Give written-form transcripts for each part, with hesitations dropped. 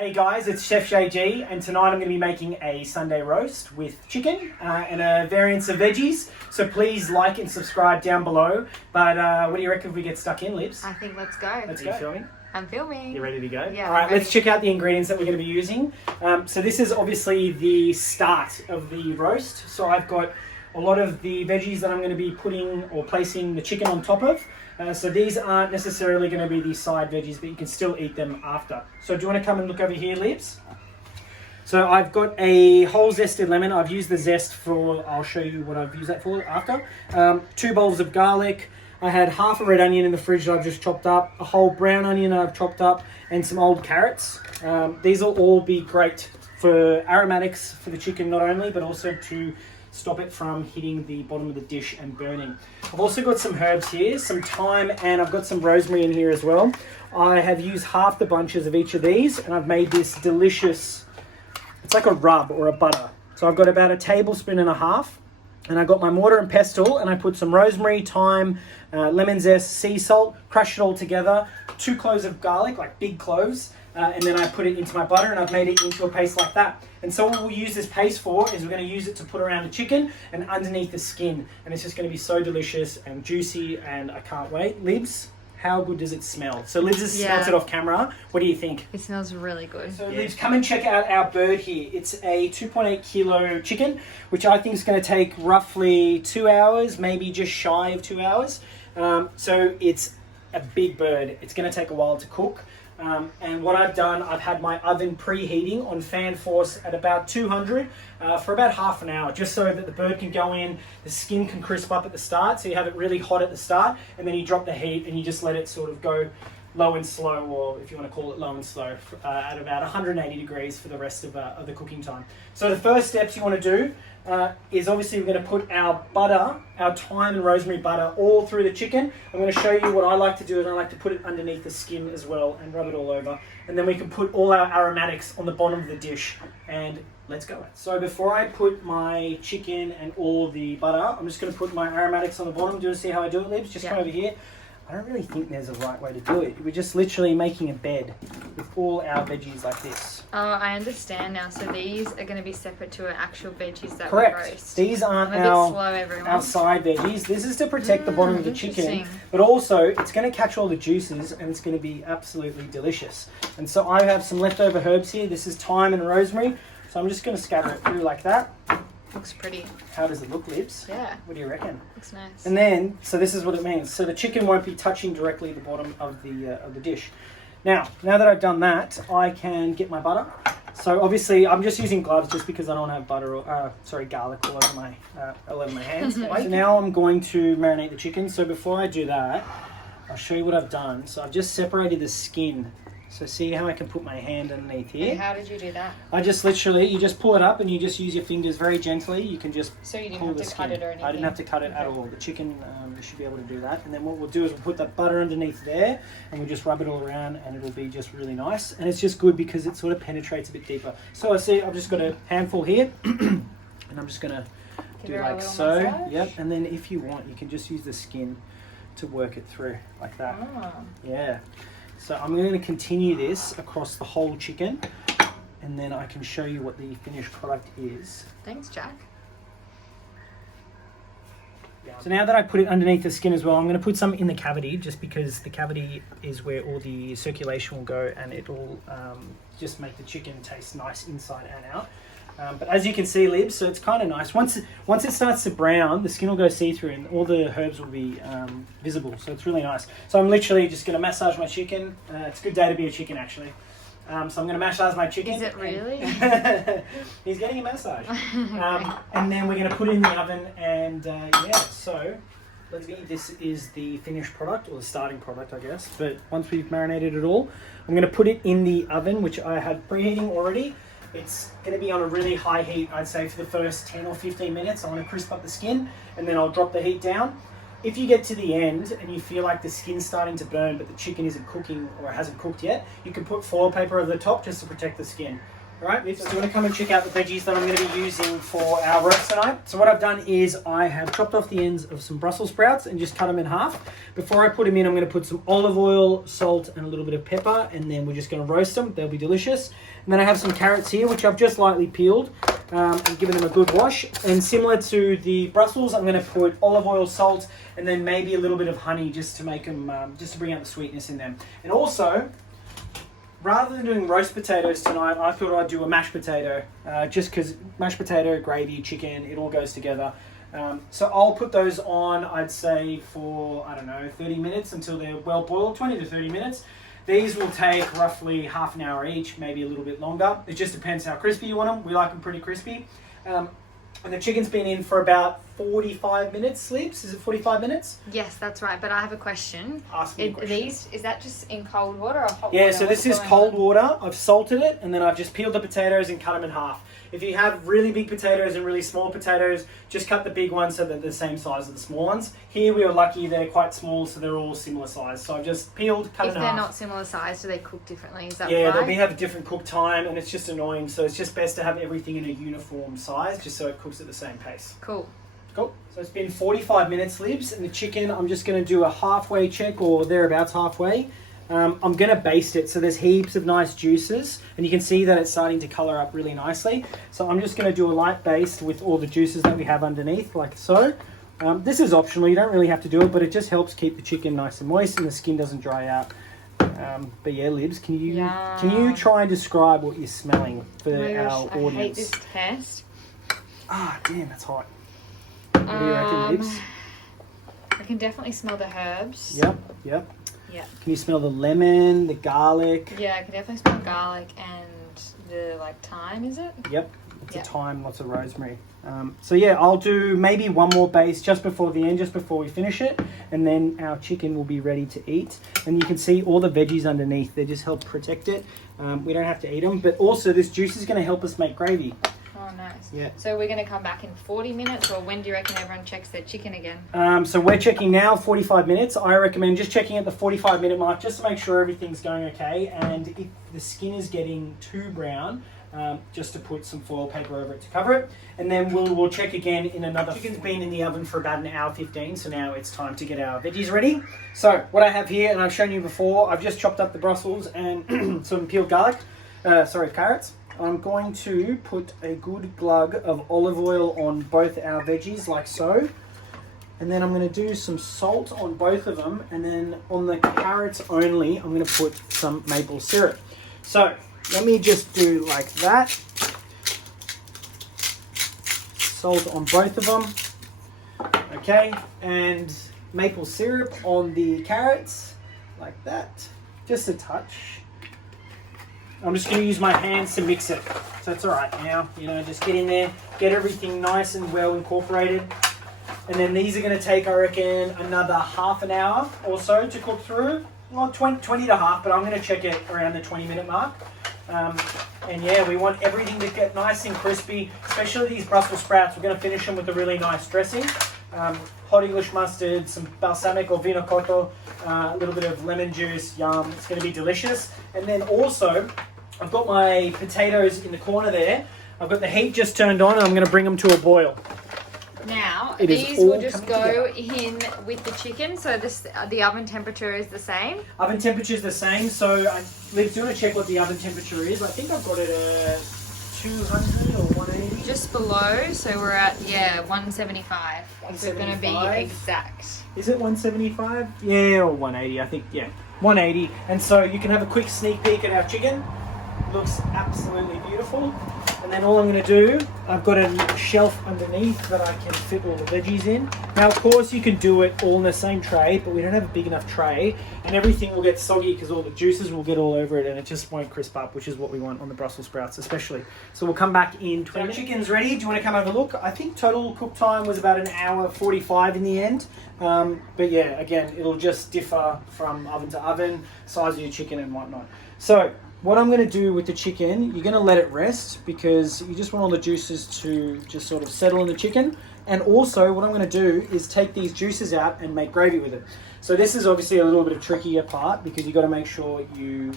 Hey guys, it's Chef JG, and tonight I'm going to be making a Sunday roast with chicken and a variance of veggies. So please like and subscribe down below. But what do you reckon if we get stuck in, Libs? I think let's go. Let's go. Are you filming? I'm filming. You ready to go? Yeah. All right, let's check out the ingredients that we're going to be using. So this is obviously the start of the roast. So I've got a lot of the veggies that I'm going to be putting or placing the chicken on top of. So these aren't necessarily going to be the side veggies, but you can still eat them after. So do you want to come and look over here, Libs? So I've got a whole zested lemon. I've used the zest for, I'll show you what I've used that for after. 2 bowls of garlic. I had half a red onion in the fridge that I've just chopped up, a whole brown onion I've chopped up, and some old carrots. These will all be great for aromatics for the chicken not only, but also to stop it from hitting the bottom of the dish and burning. I've also got some herbs here, some thyme, and I've got some rosemary in here as well. I have used half the bunches of each of these, and I've made this delicious, it's like a rub or a butter. So I've got about 1.5 tablespoons, and I got my mortar and pestle, and I put some rosemary, thyme, lemon zest, sea salt, crushed it all together, 2 cloves of garlic, like big cloves, and then I put it into my butter, and I've made it into a paste like that. And so what we'll use this paste for is we're going to use it to put around the chicken and underneath the skin, and it's just going to be so delicious and juicy, and I can't wait. Libs, how good does it smell? So Libs has smelt it off camera. What do you think? It smells really good. So Libs, come and check out our bird here. It's a 2.8 kilo chicken, which I think is going to take roughly 2 hours, maybe just shy of 2 hours. So it's a big bird. It's going to take a while to cook. And what I've done, I've had my oven preheating on fan force at about 200 for about half an hour, just so that the bird can go in, the skin can crisp up at the start, so you have it really hot at the start, and then you drop the heat and you just let it sort of go low and slow, or if you want to call it low and slow, at about 180 degrees for the rest of the cooking time. So the first steps you want to do is obviously we're going to put our butter, our thyme and rosemary butter, all through the chicken. I'm going to show you what I like to do, and I like to put it underneath the skin as well and rub it all over. And then we can put all our aromatics on the bottom of the dish, and let's go. So before I put my chicken and all the butter, I'm just going to put my aromatics on the bottom. Do you want to see how I do it, Libs? Just come over here. I don't really think there's a right way to do it. We're just literally making a bed with all our veggies like this. Oh, I understand now. So these are going to be separate to actual veggies that Correct. we roast. These aren't our side veggies. This is to protect the bottom of the chicken, but also it's going to catch all the juices, and it's going to be absolutely delicious. And so I have some leftover herbs here. This is thyme and rosemary. So I'm just going to scatter it through like that. Looks pretty. How does it look, Libs? Yeah. What do you reckon? Looks nice. And then, so this is what it means. So the chicken won't be touching directly the bottom of the dish. Now that I've done that, I can get my butter. So obviously, I'm just using gloves just because I don't have butter or garlic all over my hands. So now I'm going to marinate the chicken. So before I do that, I'll show you what I've done. So I've just separated the skin. So see how I can put my hand underneath here? And how did you do that? I just literally, you just pull it up and you just use your fingers very gently. You can just So you didn't pull have the to skin. cut it or anything? I didn't have to cut it at all. The chicken, you should be able to do that. And then what we'll do is we'll put that butter underneath there, and we'll just rub it all around, and it'll be just really nice. And it's just good because it sort of penetrates a bit deeper. So I see I've just got a handful here, and I'm just going to do like so. Massage? Yep. And then if you want, you can just use the skin to work it through like that. Oh. Yeah. So I'm going to continue this across the whole chicken, and then I can show you what the finished product is. Thanks, Jack. So now that I put it underneath the skin as well, I'm going to put some in the cavity, just because the cavity is where all the circulation will go, and it will just make the chicken taste nice inside and out. But as you can see, Libs, so it's kind of nice. Once it starts to brown, the skin will go see-through and all the herbs will be visible. So it's really nice. So I'm literally just going to massage my chicken. It's a good day to be a chicken, actually. So I'm going to massage my chicken. Is it really? He's getting a massage. And then we're going to put it in the oven, and so let's see. This is the finished product, or the starting product, I guess. But once we've marinated it all, I'm going to put it in the oven, which I had preheating already. It's going to be on a really high heat, I'd say, for the first 10 or 15 minutes. I want to crisp up the skin, and then I'll drop the heat down. If you get to the end and you feel like the skin's starting to burn, but the chicken isn't cooking or hasn't cooked yet, you can put foil paper over the top just to protect the skin. Right, so you want to come and check out the veggies that I'm going to be using for our roast tonight. So what I've done is I have chopped off the ends of some Brussels sprouts and just cut them in half. Before I put them in, I'm going to put some olive oil, salt, and a little bit of pepper, and then we're just going to roast them. They'll be delicious. And then I have some carrots here, which I've just lightly peeled and given them a good wash. And similar to the Brussels, I'm going to put olive oil, salt, and then maybe a little bit of honey just to make them, just to bring out the sweetness in them. And also, rather than doing roast potatoes tonight, I thought I'd do a mashed potato, just because mashed potato, gravy, chicken, it all goes together. So I'll put those on, I'd say, for, I don't know, 30 minutes until they're well boiled, 20 to 30 minutes. These will take roughly half an hour each, maybe a little bit longer. It just depends how crispy you want them. We like them pretty crispy. And the chicken's been in for about 45 minutes, Sleeps. Is it 45 minutes? Yes, that's right. But I have a question. Ask me a question. Is that just in cold water or hot water? Yeah, so this is cold water. I've salted it, and then I've just peeled the potatoes and cut them in half. If you have really big potatoes and really small potatoes, just cut the big ones so that they're the same size as the small ones. Here we are lucky they're quite small, so they're all similar size. So I've just peeled, cut in half. If they're not similar size, do they cook differently? Is that yeah, right? they'll have a different cook time, and it's just annoying. So it's just best to have everything in a uniform size, just so it cooks at the same pace. Cool. Cool. So it's been 45 minutes, Libs, and the chicken, I'm just going to do a halfway check, or thereabouts halfway. I'm going to baste it, so there's heaps of nice juices, and you can see that it's starting to colour up really nicely. So I'm just going to do a light baste with all the juices that we have underneath, like so. This is optional, you don't really have to do it, but it just helps keep the chicken nice and moist and the skin doesn't dry out. But yeah, Libs, can you try and describe what you're smelling for our audience? I hate this test. Ah, damn, that's hot. What do you reckon, Libs? I can definitely smell the herbs. Yep. Yeah. Can you smell the lemon, the garlic? Yeah, I can definitely smell garlic and the thyme, is it? Yep. It's a thyme, lots of rosemary. So yeah, I'll do maybe one more base just before the end, just before we finish it, and then our chicken will be ready to eat. And you can see all the veggies underneath, they just help protect it. We don't have to eat them, but also this juice is going to help us make gravy. Oh, nice. Yeah. So we're going to come back in 40 minutes, or when do you reckon everyone checks their chicken again? So we're checking now 45 minutes. I recommend just checking at the 45-minute mark just to make sure everything's going okay. And if the skin is getting too brown, just to put some foil paper over it to cover it. And then we'll check again in another... Chicken's been in the oven for about an hour 15, so now it's time to get our veggies ready. So what I have here, and I've shown you before, I've just chopped up the Brussels and some peeled garlic, carrots. I'm going to put a good glug of olive oil on both our veggies, like so. And then I'm going to do some salt on both of them. And then on the carrots only, I'm going to put some maple syrup. So let me just do like that. Salt on both of them. Okay, and maple syrup on the carrots, like that. Just a touch. I'm just going to use my hands to mix it. So that's all right now. Just get in there, get everything nice and well incorporated. And then these are going to take, I reckon, another half an hour or so to cook through. Well, 20 to half, but I'm going to check it around the 20-minute mark. And yeah, we want everything to get nice and crispy, especially these Brussels sprouts. We're going to finish them with a really nice dressing. Hot English mustard, some balsamic or Vincotto, a little bit of lemon juice, yum. It's going to be delicious. And then also, I've got my potatoes in the corner there. I've got the heat just turned on and I'm going to bring them to a boil. Now, these will just go in with the chicken, so the oven temperature is the same? Oven temperature is the same, so Liv, do you want to check what the oven temperature is? I think I've got it at 200 or 180. Just below, so we're at, 175. 175. We're going to be exact. Is it 175? Yeah, or 180, I think, 180. And so you can have a quick sneak peek at our chicken. Looks absolutely beautiful. And then all I'm going to do, I've got a shelf underneath that I can fit all the veggies in. Now, of course, you can do it all in the same tray, but we don't have a big enough tray, and everything will get soggy because all the juices will get all over it, and it just won't crisp up, which is what we want on the Brussels sprouts, especially. So we'll come back in 20 minutes. Chicken's ready. Do you want to come have a look? I think total cook time was about an hour 45 in the end. But yeah, again, it'll just differ from oven to oven, size of your chicken and whatnot. So what I'm going to do with the chicken, you're going to let it rest because you just want all the juices to just sort of settle in the chicken. And also what I'm going to do is take these juices out and make gravy with it. So this is obviously a little bit of trickier part because you've got to make sure you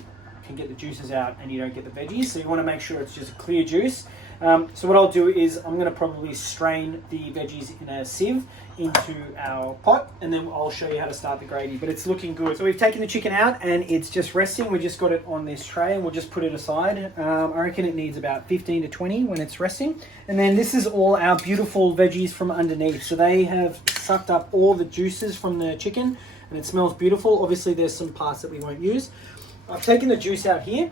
can get the juices out and you don't get the veggies. So you want to make sure it's just a clear juice. So what I'll do is I'm going to probably strain the veggies in a sieve into our pot, and then I'll show you how to start the gravy, but it's looking good. So we've taken the chicken out and it's just resting. We just got it on this tray and we'll just put it aside. I reckon it needs about 15 to 20 when it's resting. And then this is all our beautiful veggies from underneath. So they have sucked up all the juices from the chicken and it smells beautiful. Obviously there's some parts that we won't use. I've taken the juice out here.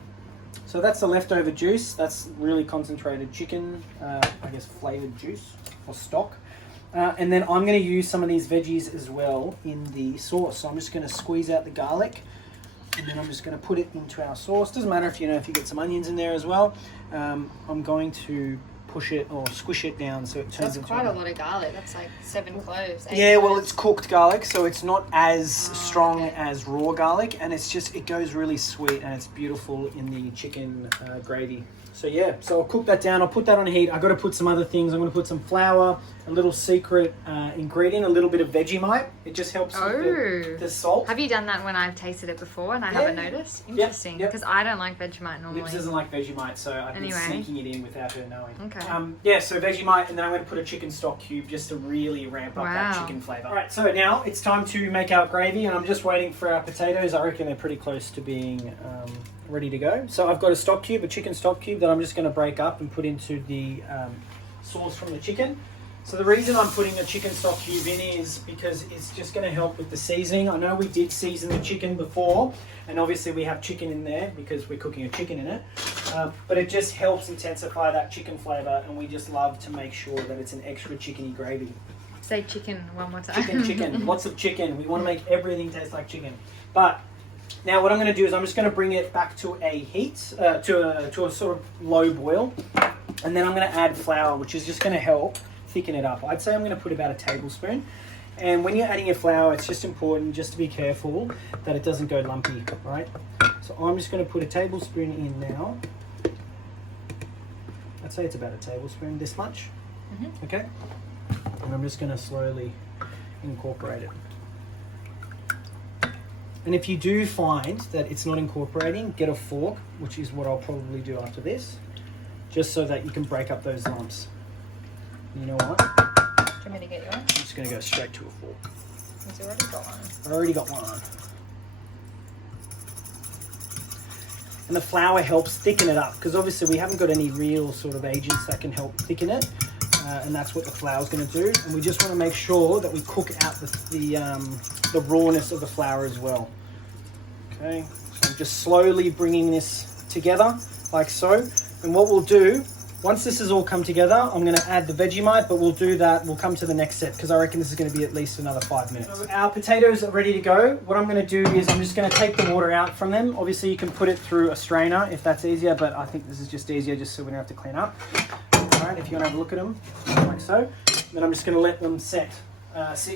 So that's the leftover juice. That's really concentrated chicken, I guess flavored juice or stock. And then I'm going to use some of these veggies as well in the sauce. So I'm just going to squeeze out the garlic and then I'm just going to put it into our sauce. Doesn't matter if you get some onions in there as well. I'm going to push it or squish it down so it turns into... That's quite a lot of garlic. That's like 7 cloves. Yeah, well, it's cooked garlic, so it's not as strong as raw garlic, and it goes really sweet and it's beautiful in the chicken gravy. So yeah, so I'll cook that down. I'll put that on heat. I've got to put some other things. I'm going to put some flour, a little secret ingredient, a little bit of Vegemite. It just helps with the salt. Have you done that when I've tasted it before and I haven't noticed? Interesting, because I don't like Vegemite normally. Lips doesn't like Vegemite, so I've been sneaking it in without her knowing. Okay. Yeah, so Vegemite, and then I'm going to put a chicken stock cube just to really ramp up that chicken flavour. All right, so now it's time to make our gravy, and I'm just waiting for our potatoes. I reckon they're pretty close to being ready to go. So I've got a stock cube, a chicken stock cube that I'm just going to break up and put into the sauce from the chicken. So the reason I'm putting a chicken stock cube in is because it's just going to help with the seasoning. I know we did season the chicken before, and obviously we have chicken in there because we're cooking a chicken in it. But it just helps intensify that chicken flavour, and we just love to make sure that it's an extra chickeny gravy. Say chicken one more time. Chicken, lots of chicken. We want to make everything taste like chicken. But now what I'm going to do is I'm just going to bring it back to a heat, to a sort of low boil, and then I'm going to add flour, which is just going to help thicken it up. I'd say I'm going to put about a tablespoon. And when you're adding your flour, it's just important just to be careful that it doesn't go lumpy, right? So I'm just going to put a tablespoon in now. I'd say it's about a tablespoon, this much. Okay? And I'm just going to slowly incorporate it. And if you do find that it's not incorporating, get a fork, which is what I'll probably do after this, just so that you can break up those lumps. You know what? Do you want me to get you one? I'm just going to go straight to a fork. He's already got one. I already got one. And the flour helps thicken it up, because obviously we haven't got any real sort of agents that can help thicken it. And that's what the flour is going to do. And we just want to make sure that we cook out the rawness of the flour as well. Okay, so I'm just slowly bringing this together like so. And what we'll do, once this has all come together, I'm going to add the Vegemite, but we'll do that. We'll come to the next step because I reckon this is going to be at least another 5 minutes. So our potatoes are ready to go. What I'm going to do is I'm just going to take the water out from them. Obviously, you can put it through a strainer if that's easier, but I think this is just easier just so we don't have to clean up. All right, if you want to have a look at them, like so. Then I'm just going to let them sit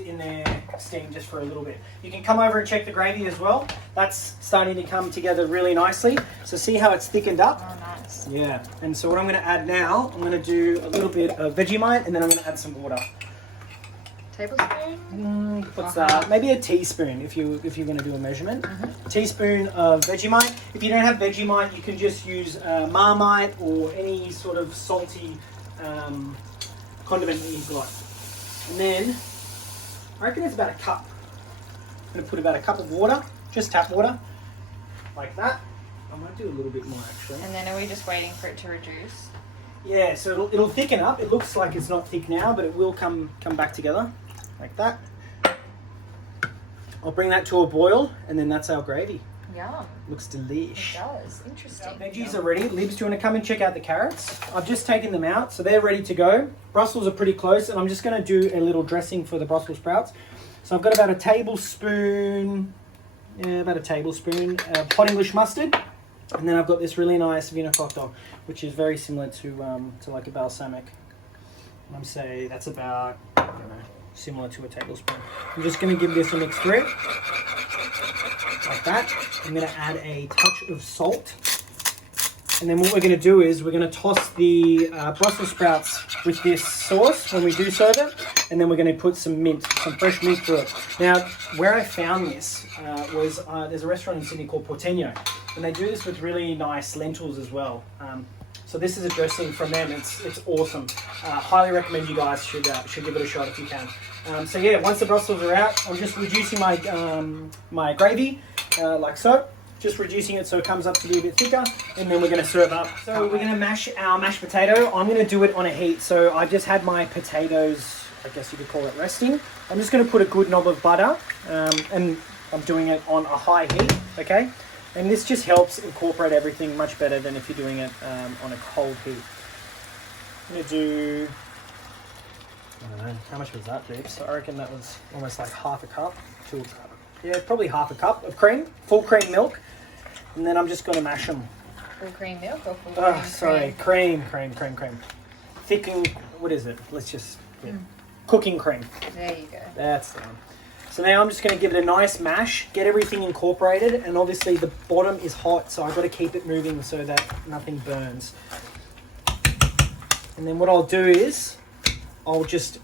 in their steam just for a little bit. You can come over and check the gravy as well. That's starting to come together really nicely. So see how it's thickened up? Oh, nice. Yeah. And so what I'm going to add now, I'm going to do a little bit of Vegemite, and then I'm going to add some water. Tablespoon? What's that? Maybe a teaspoon if you're going to do a measurement. A teaspoon of Vegemite. If you don't have Vegemite, you can just use Marmite or any sort of salty condiment that you've got. And then I reckon it's about a cup. I'm going to put about a cup of water, just tap water, like that. I might do a little bit more actually. And then are we just waiting for it to reduce? Yeah, so it'll thicken up. It looks like it's not thick now, but it will come back together, like that. I'll bring that to a boil, and then that's our gravy. Yum. Looks delish. It does. Interesting. Our veggies are ready. Libs, do you want to come and check out the carrots? I've just taken them out, so they're ready to go. Brussels are pretty close, and I'm just going to do a little dressing for the Brussels sprouts. So I've got about a tablespoon, hot English mustard, and then I've got this really nice Vincotto, which is very similar to like a balsamic. I'm say that's about, I don't know, similar to a tablespoon. I'm just going to give this a mix through, like that. I'm going to add a touch of salt. And then what we're going to do is we're going to toss the Brussels sprouts with this sauce when we do serve it. and then we're going to put some fresh mint through it. Now, where I found this was there's a restaurant in Sydney called Porteño, and they do this with really nice lentils as well. So this is a dressing from them. It's awesome. Highly recommend you guys should give it a shot if you can. So yeah, once the Brussels are out, I'm just reducing my my gravy like so. Just reducing it so it comes up to be a bit thicker, and then we're going to serve up. So we're going to mash our mashed potato. I'm going to do it on a heat. So I just had my potatoes, I guess you could call it resting. I'm just going to put a good knob of butter, and I'm doing it on a high heat, okay? And this just helps incorporate everything much better than if you're doing it on a cold heat. I'm going to do, I don't know, how much was that, Jeeves? So I reckon that was almost like half a cup to a cup. Yeah, probably half a cup of cream, full cream milk. And then I'm just going to mash them. Full cream milk or full cream? Sorry, cream. Thickened, what is it? Let's just, cooking cream. There you go. That's the one. So now I'm just going to give it a nice mash, get everything incorporated, and obviously the bottom is hot, so I've got to keep it moving so that nothing burns. And then what I'll do is, I'll just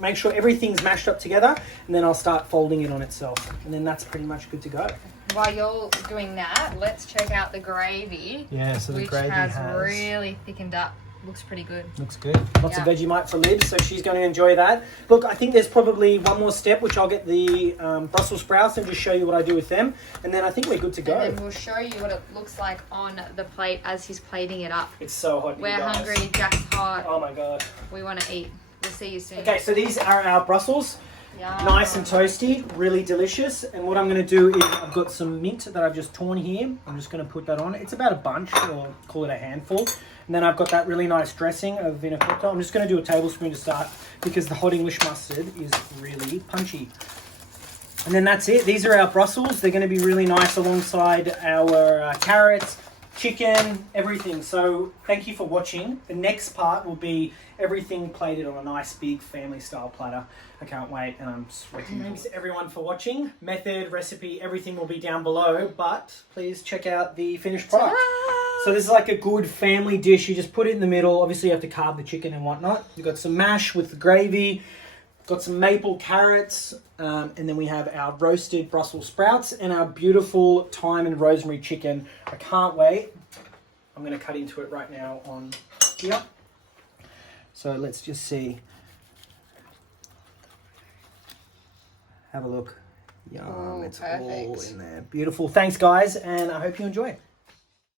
make sure everything's mashed up together, and then I'll start folding it on itself. And then that's pretty much good to go. While you're doing that, let's check out the gravy. Yeah, so the which gravy has really thickened up. Looks pretty good. Looks good. Lots of Vegemite for Libs, so she's going to enjoy that. Look, I think there's probably one more step, which I'll get the Brussels sprouts and just show you what I do with them. And then I think we're good to go. And then we'll show you what it looks like on the plate as he's plating it up. It's so hot. We're hungry. Jack's hot. Oh my God. We want to eat. We'll see you soon. Okay, so these are our Brussels. Yum. Nice and toasty, really delicious. And what I'm going to do is I've got some mint that I've just torn here. I'm just going to put that on. It's about a bunch, or call it a handful. And then I've got that really nice dressing of Vincotto. I'm just going to do a tablespoon to start because the hot English mustard is really punchy. And then that's it. These are our Brussels. They're going to be really nice alongside our carrots, chicken, everything. So thank you for watching. The next part will be everything plated on a nice big family style platter. I can't wait, and I'm sweating. Thanks everyone for watching. Method, recipe, everything will be down below, but please check out the finished product. So this is like a good family dish. You just put it in the middle. Obviously you have to carve the chicken and whatnot. You've got some mash with the gravy, got some maple carrots, and then we have our roasted Brussels sprouts and our beautiful thyme and rosemary chicken. I can't wait. I'm going to cut into it right now on here. So let's just see. Have a look. Yum, it's all in there. Beautiful. Thanks guys, and I hope you enjoy it.